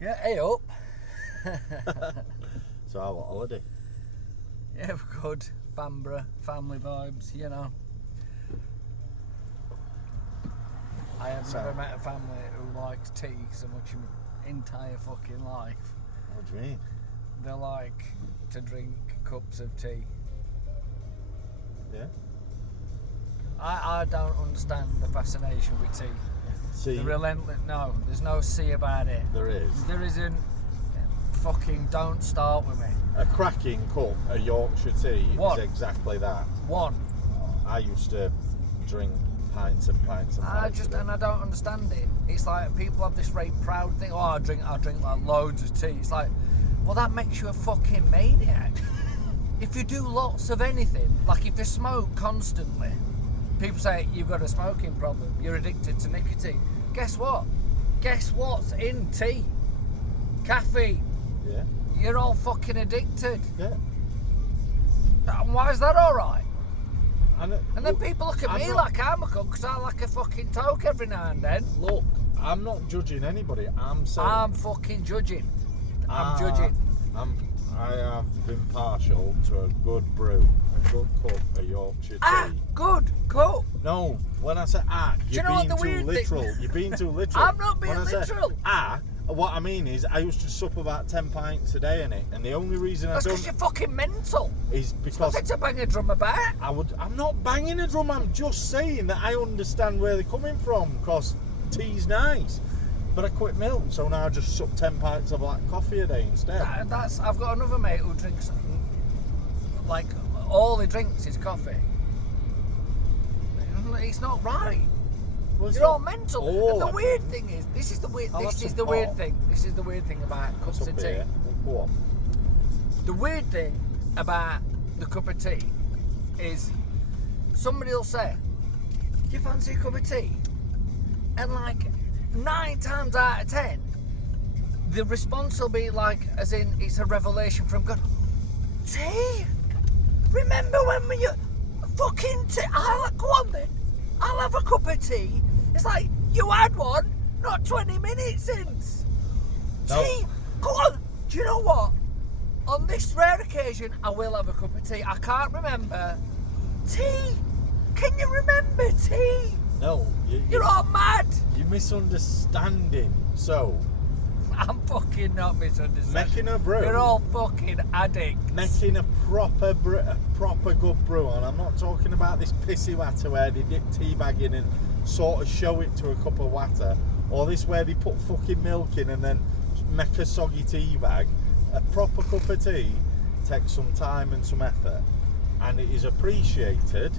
Yeah, hey up. So our holiday? Yeah, we're good. Bamborough, family vibes, you know. I have never met a family who likes tea so much in my entire fucking life. What do you mean? They like to drink cups of tea. Yeah? I don't understand the fascination with tea. See, The relentless, no, there's no C about it. there is. There isn't. Fucking don't start with me. A cracking cup of Yorkshire tea What? is exactly that. One. I used to drink pints and pints and pints. I don't understand it. It's like people have this very proud thing. Oh, I drink like loads of tea. It's like, well, that makes you a fucking maniac. If you do lots of anything, like if you smoke constantly, people say you've got a smoking problem. You're addicted to nicotine. Guess what? Guess what's in tea? Caffeine. Yeah. You're all fucking addicted. Yeah. And why is that all right? And then people look at me like I'm a cunt because I like a fucking toke every now and then. Look, I'm not judging anybody. I'm saying I'm fucking judging. I'm judging. I have been partial to a good brew, a good cup of Yorkshire tea. Good cup. No, when I say you're being too literal. You're being too literal. I'm not being literal. What I mean is, I used to sup about 10 pints a day in it, and the only reason That's I don't because you're fucking mental. is because Nothing to bang a drum about. I'm not banging a drum. I'm just saying that I understand where they're coming from, because tea's nice. But I quit milk, so now I just sup 10 pints of black coffee a day instead. I've got another mate who drinks, like, all he drinks is coffee. It's not right. Well, You're all mental. And the I weird thing is, this is the weird thing about cups of tea. Here. Go on. The weird thing about the cup of tea is somebody will say, do you fancy a cup of tea? And like 9 times out of 10, the response will be like, as in, it's a revelation from God. Tea? Remember when we fucking tea? Go on then. I'll have a cup of tea. It's like, you had one not 20 minutes since. No. Tea? Go on. Do you know what? On this rare occasion, I will have a cup of tea. I can't remember. Tea? Can you remember tea? No. You're all mad. You're misunderstanding. So, I'm fucking not misunderstanding. making a brew. You're all fucking addicts. Making a proper good brew, and I'm not talking about this pissy water where they dip tea bag in and sort of show it to a cup of water, or this where they put fucking milk in and then make a soggy tea bag. A proper cup of tea takes some time and some effort, and it is appreciated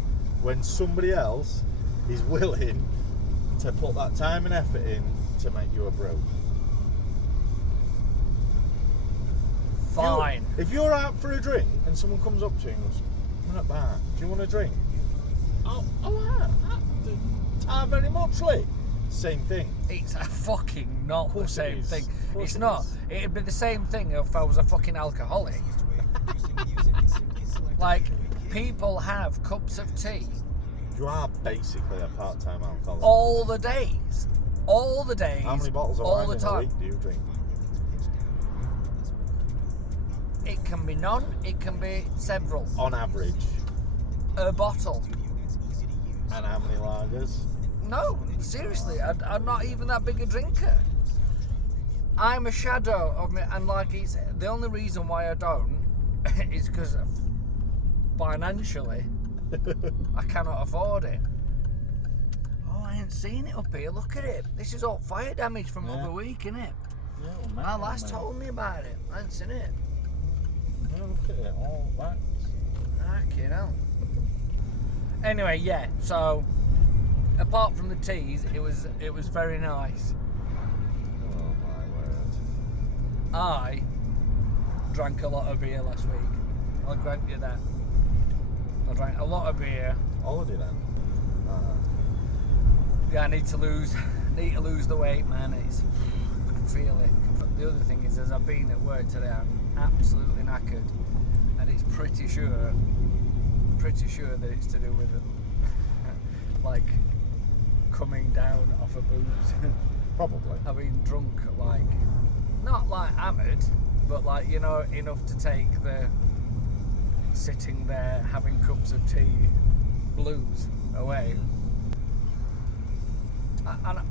when somebody else is willing to put that time and effort in to make you a brew. Fine. If you're out for a drink and someone comes up to you and goes, "I'm at bar, do you want a drink?" Very much, Lee. Same thing. It's a fucking not the same thing. It's it not. is. It'd be the same thing if I was a fucking alcoholic. Like, people have cups of tea You are basically a part-time alcoholic. all the days. All the days. How many bottles of all wine the in a time. week do you drink? It can be none, it can be several. On average. A bottle. And how many lagers? No, seriously, I'm not even that big a drinker. I'm a shadow of me, and like, it's the only reason why I don't is because financially I cannot afford it. Oh, I ain't seen it up here. Look at it. This is all fire damage from other week, isn't it? Yeah, well, My lass told me about it. I ain't seen it. Yeah, look at it. All that. Fucking hell. Anyway, yeah. So, apart from the teas, it was very nice. Oh my word. I drank a lot of beer last week. I'll grant you that. I drank a lot of beer. Holiday then? Yeah, I need to lose the weight, man. I can feel it. The other thing is, as I've been at work today, I'm absolutely knackered, and it's pretty sure that it's to do with like coming down off of booze. Probably. I've been drunk like not like hammered, but like, you know, enough to take the sitting there having cups of tea blues away.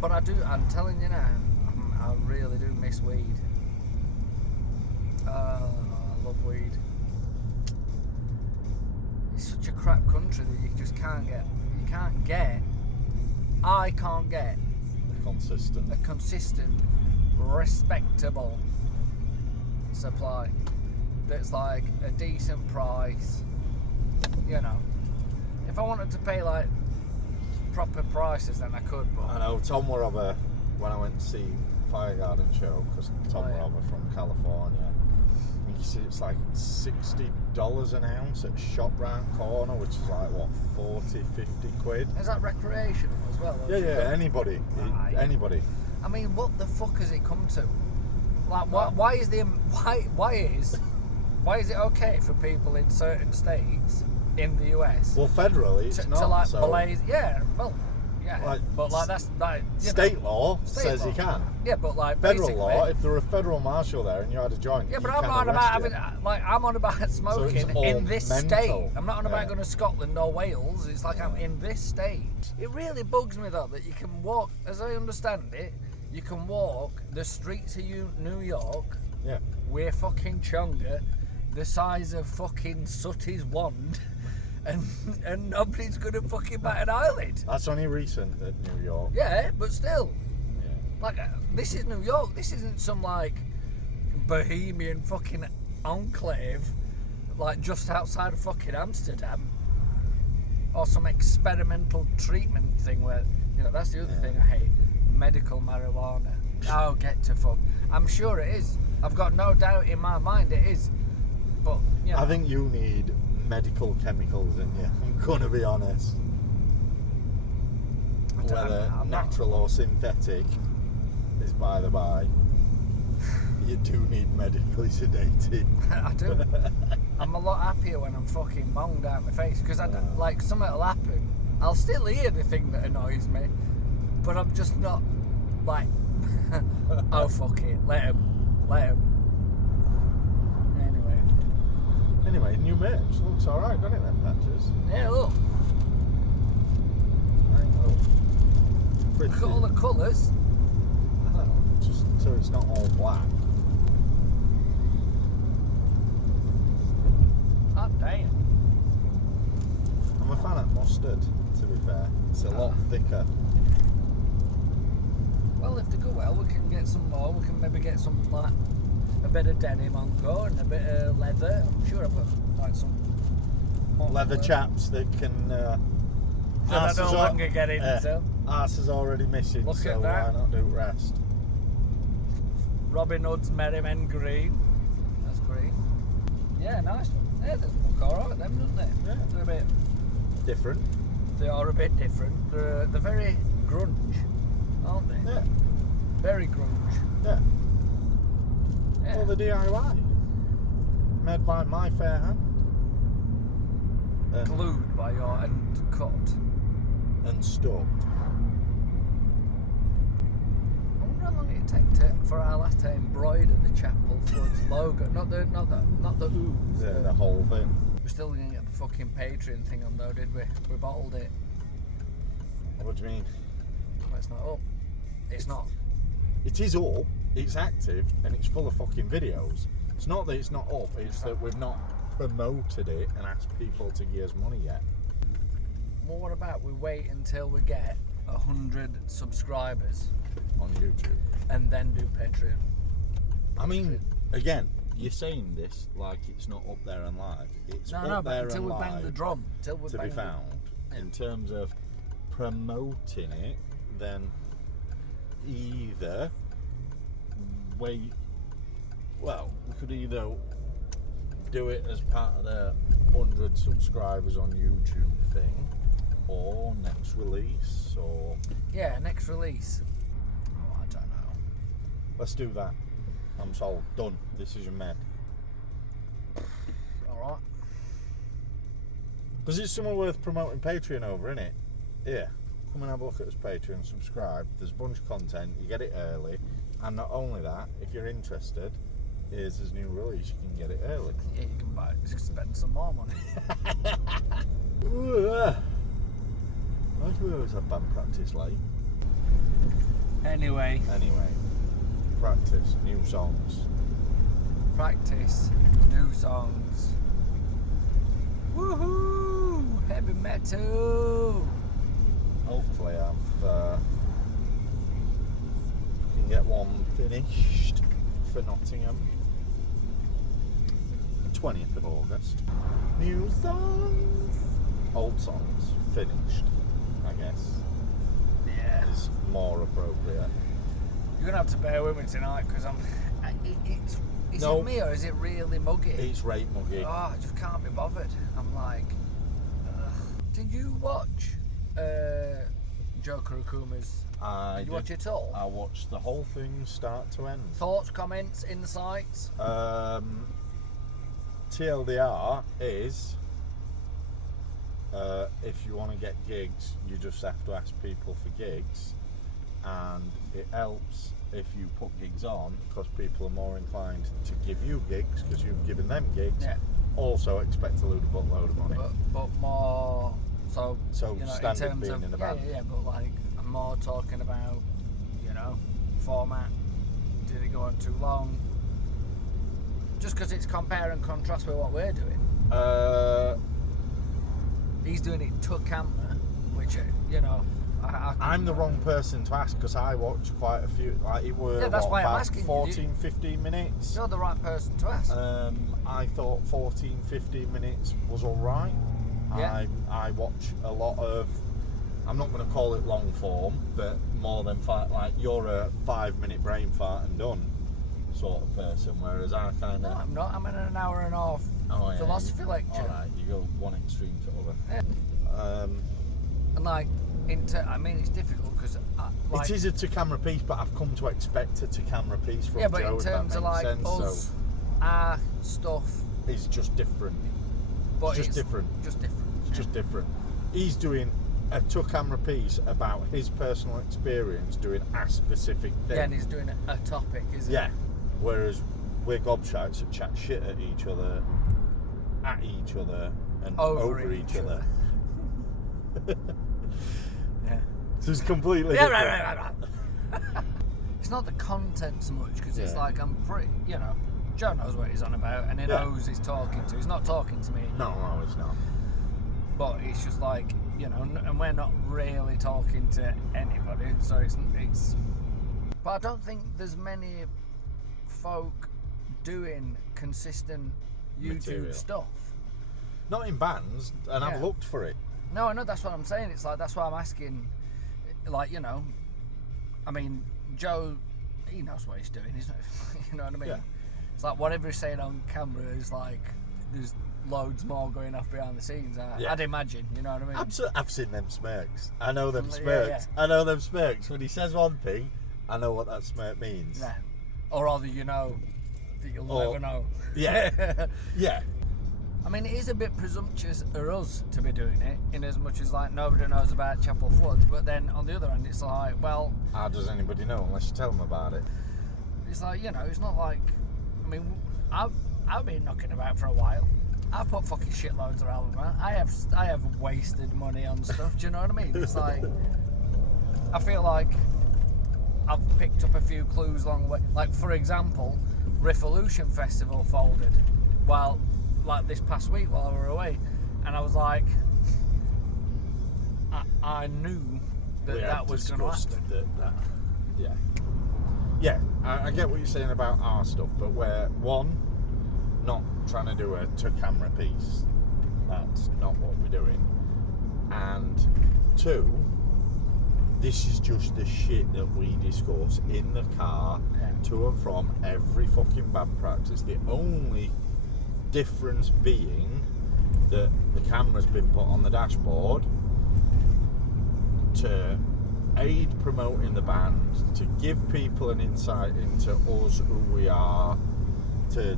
But I'm telling you now, I really do miss weed. I love weed. It's such a crap country that you just can't get. I can't get a consistent, respectable supply that's like a decent price. You know, if I wanted to pay like proper prices, then I could. But I know Tom were over when I went to see Fire Garden show, because Tom were over from California. I think you see it's like $60 an ounce at shop round corner, which is like what, 40, 50 quid. Is that recreational as well? Yeah, anybody. Anybody. I mean, what the fuck has it come to? Like, why is it okay for people in certain states in the US? Well, federally, it's not. To like so blaze, yeah, well, yeah, like, but like that's like state law says you can. Yeah, but like Federal law, if there were a federal marshal there and you had a joint, yeah, but I'm not on about having, like, I'm on about smoking in this state. I'm not on about going to Scotland or Wales. It's like I'm in this state. It really bugs me though that you can walk, as I understand it, you can walk the streets of New York. Yeah. We're fucking chonga, the size of fucking Sooty's wand. And nobody's gonna fucking bat an eyelid. That's only recent at New York. Yeah, but still. Yeah. Like, this is New York. This isn't some like bohemian fucking enclave, like just outside of fucking Amsterdam, or some experimental treatment thing where, you know, that's the other thing I hate: medical marijuana. Oh, get to fuck. I'm sure it is. I've got no doubt in my mind it is. But you know, I think you need medical chemicals in you. I'm gonna be honest. Whether natural or synthetic is by the by. You do need medically sedated. I do. I'm a lot happier when I'm fucking bonged out my face, because like something will happen. I'll still hear the thing that annoys me, but I'm just not like, oh fuck it, let him. Anyway, new merch looks alright, doesn't it, them patches? Yeah, look. Pretty. Look at all the colours. I don't know, just so it's not all black. Oh, damn. I'm a fan of mustard, to be fair. It's a lot thicker. Well, if they go well, we can get some more. We can maybe get some, like, a bit of denim on go and a bit of leather. I'm sure I've got like some leather chaps that can. That I no longer get into. Arse is already missing, Look so at that. why not do rest? Robin Hood's Merrymen green. That's green. Yeah, nice one. Yeah, they look alright, them, don't they? Yeah. They're a bit different. They are a bit different. They're very grunge, aren't they? Yeah. Very grunge. Yeah. Yeah. Well, the DIY. Made by my fair hand. Glued by your and cut. And stuffed. I wonder how long it'd take for our last to embroider the Chapel Floods logo. Not the ooze. Yeah, the whole thing. We still didn't get the fucking Patreon thing on though, did we? We bottled it. What do you mean? Well, it's not up. It's not. It is up. It's active and it's full of fucking videos. It's not that it's not up, it's that we've not promoted it and asked people to give us money yet. Well, what about we wait until we get 100 subscribers on YouTube and then do Patreon? I mean, again, you're saying this like it's not up there and live. It's up there until and we bang live the drum, till we to bang be found. In terms of promoting it, then either wait. Well, we could either do it as part of the 100 subscribers on YouTube thing, or next release, or next release. Oh, I don't know. Let's do that. I'm sold. Done. Decision made. All right. Because it's somewhere worth promoting Patreon over, isn't it? Yeah. Come and have a look at us Patreon, subscribe. There's a bunch of content. You get it early. And not only that, if you're interested, here's his new release. You can get it early. Yeah, you can buy it. Just spend some more money. Why do we always have band practice late? Anyway, practice new songs. Practice new songs. Woohoo! Heavy metal. Hopefully, can get one finished for Nottingham. 20th of August. New songs. Old songs finished, I guess. Yeah. Is more appropriate. You're gonna have to bear with me tonight because Is No. it me or is it really muggy? It's right muggy. Oh, I just can't be bothered. I'm like, ugh. Did you watch Joe Kurukuma's? Did you watch it all? I watched the whole thing start to end. Thoughts, comments, insights? TLDR is if you want to get gigs, you just have to ask people for gigs, and it helps if you put gigs on because people are more inclined to give you gigs because you've given them gigs. Yeah. Also expect a load of money. But more so you know, standard in terms being of in a band. Yeah, but like I'm more talking about, you know, format. Did it go on too long? Just because it's compare and contrast with what we're doing. He's doing it to camera, which, you know, I'm the wrong person to ask because I watched quite a few. Like it were that's why I'm about asking 14, 15 minutes. You're the right person to ask. I thought 14, 15 minutes was all right. Yeah. I watch a lot of. I'm not going to call it long form, but more than like you're a 5-minute brain fart and done sort of person, whereas I kind of. No, I'm not. I'm in an hour and a half philosophy lecture. All right, you go one extreme to other. Yeah. And like, I mean, it's difficult because like, it is a to-camera piece, but I've come to expect a to-camera piece from yeah, but Joe, in terms of like sense, us, so our stuff, it's just different. but It's just different. It's just different. He's doing a to-camera piece about his personal experience doing a specific thing. Yeah, and he's doing a topic, isn't Yeah. Whereas we're gobshites that chat shit at each other, and over each other. Yeah. So it's completely Yeah, different. right. It's not the content so much because it's Yeah. like I'm pretty, you know, Joe knows what he's on about and he knows he's talking to. He's not talking to me. No, it's not. But it's just like, you know, and we're not really talking to anybody, so it's. But I don't think there's many folk doing consistent YouTube Material. stuff. Not in bands, and I've looked for it. No, I know, that's what I'm saying. It's like, that's why I'm asking, like, you know, I mean, Joe, he knows what he's doing, he's not, you know what I mean? Yeah. It's like whatever he's saying on camera is like, there's loads more going off behind the scenes, I'd imagine, you know what I mean? I've seen them smirks. I know them Yeah, smirks. yeah. I know them smirks. When he says one thing, I know what that smirk means. Yeah. Or rather, you know, that you'll never know. Yeah. Yeah. I mean, it is a bit presumptuous of us to be doing it, in as much as like nobody knows about Chapel Floods, but then on the other hand, it's like, well, How does anybody know unless you tell them about it? it's like, you know, it's not like, I mean, I've been knocking about for a while. I've put fucking shitloads of albums out. I have wasted money on stuff. Do you know what I mean? It's like, I feel like I've picked up a few clues along the way. Like, for example, Riffolution Festival folded like this past week while we were away, and I was like, I knew that was going to happen. Yeah, I get what you're saying about our stuff, but we're one, not trying to do a to-camera piece. That's not what we're doing. And two, this is just the shit that we discuss in the car to and from every fucking band practice. The only difference being that the camera's been put on the dashboard to aid promoting the band, to give people an insight into us, who we are, to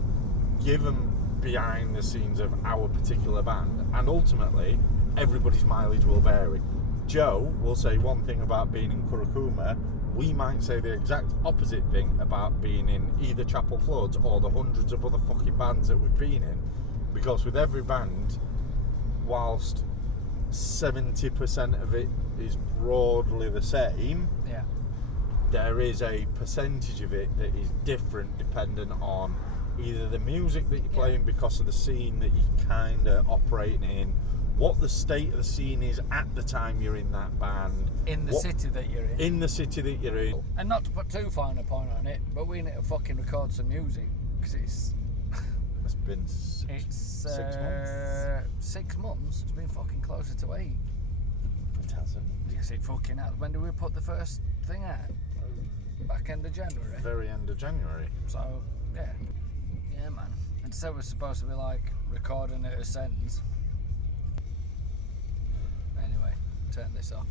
give them behind the scenes of our particular band, and ultimately everybody's mileage will vary. Joe will say one thing about being in Kurukuma, we might say the exact opposite thing about being in either Chapel Floods or the hundreds of other fucking bands that we've been in, because with every band, whilst 70% of it is broadly the same, yeah, there is a percentage of it that is different depending on either the music that you're playing because of the scene that you're kind of operating in, what the state of the scene is at the time you're in that band, in the city that you're in. In the city that you're in. And not to put too fine a point on it, but we need to fucking record some music because it's been 6 months. 6 months. It's been fucking closer to 8. It hasn't. Yes, it fucking has. When did we put the first thing out? Back end of January. Very end of January. So yeah, man. And so we're supposed to be like recording it as sends. Anyway, turn this off.